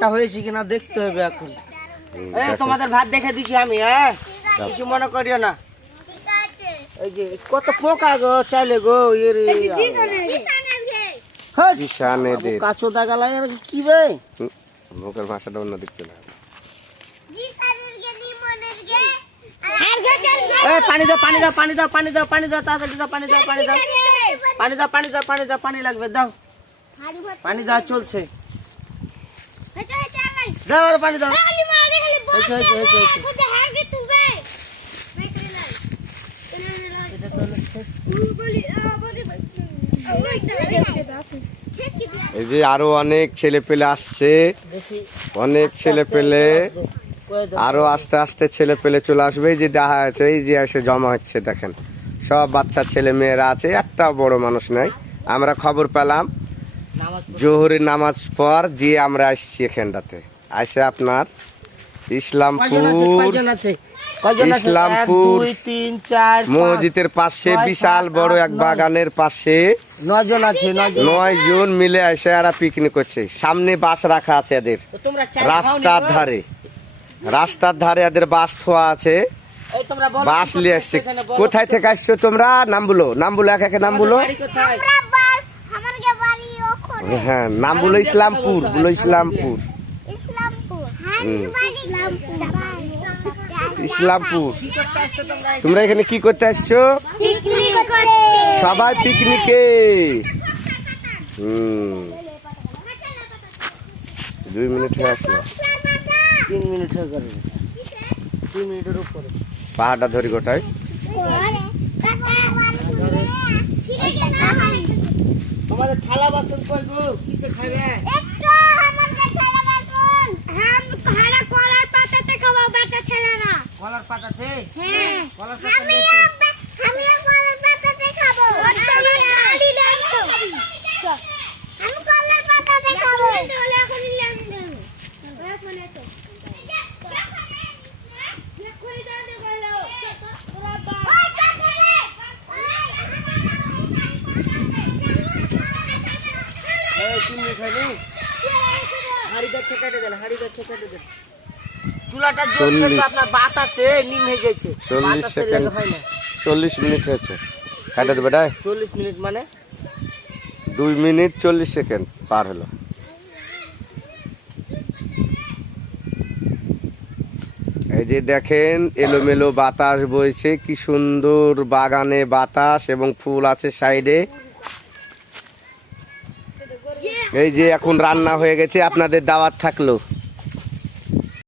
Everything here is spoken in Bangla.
ভাতটা হয়েছে কিনা দেখতে হবে এখন। তোমাদের ভাত দেখে দিছি আমি, হ্যাঁ কিছু মনে করিও না। এই যে কত পোকা গো চাইলে গো, কাঁচো দাগালাই কি বে মুখের ভাষাটা অন্য দেখতে না। পানি দাও পানি দাও পানি দাও পানি দাও পানি দাও তাড়াতাড়ি দাও পানি দাও পানি দাও পানি দাও পানি দাও পানি দাও পানি লাগবে দাও পানি দাও চলছে দাও আর পানি দাও। এই যে আরো অনেক ছেলে পেলে আসছে, অনেক ছেলে পেলে আরো আস্তে আস্তে ছেলে পেলে চলে আসবে। এই যে দেখা যাচ্ছে এই যে এসে জমা হচ্ছে দেখেন, সব বাচ্চা ছেলে মেয়েরা আছে, একটা বড় মানুষ নাই। আমরা খবর পেলাম জোহরের নামাজ পর দিয়ে আমরা আসছি এখানটাতে, আসে আপনার ইসলামপুর মসজিদের পাশে বিশাল বড় এক বাগানের পাশে 9 জন মিলে এসে এরা পিকনিক করছে। সামনে বাস রাখা আছে এদের, রাস্তার ধারে এদের বাস থোয়া আছে, বাস নিয়ে আসছে। কোথায় থেকে আসছো তোমরা? নাম বলো, নাম বলো, এক একে নাম বলো। হ্যাঁ নাম বলো, ইসলামপুর বলো, ইসলামপুর ইসলামপুর। তোমরা এখানে কি করতে আসছো? সবাই পিকনিকে। 2 মিনিট হয়ে আসলো, 3 মিনিট হয়ে গেল, 3 মিনিটের উপরে। পাহাড়টা ধরি গোটায়। তোমাদের থালা বাসন কই গো, কিসে খাবে? কলার পাতাতে? হ্যাঁ কলার পাতাতে। আমি কলার পাতাতে খাবো। আমি কলার পাতাতে খাবো। তাহলে এখন নিলাম মানে তো কই দাও দে বলো তোরা বা ওই কাটে রে এই তুমি খালি হাড়িটা ছেকাটে দেন, হাড়িটা ছেকাটে দেন। চুলাটা জ্বলছে তো আপনার বাতাসে নিম হয়ে গেছে। 40 সেকেন্ড, 40 মিনিট হয়েছে। কাটে দেবে ডাই 40 মিনিট মানে 2 মিনিট 40 সেকেন্ড পার হলো। এই যে দেখেন এলোমেলো বাতাস বইছে, কি সুন্দর বাগানে বাতাস এবং ফুল আছে সাইডে। এই যে এখন রান্না হয়ে গেছে, আপনাদের দাওয়াত থাকলো।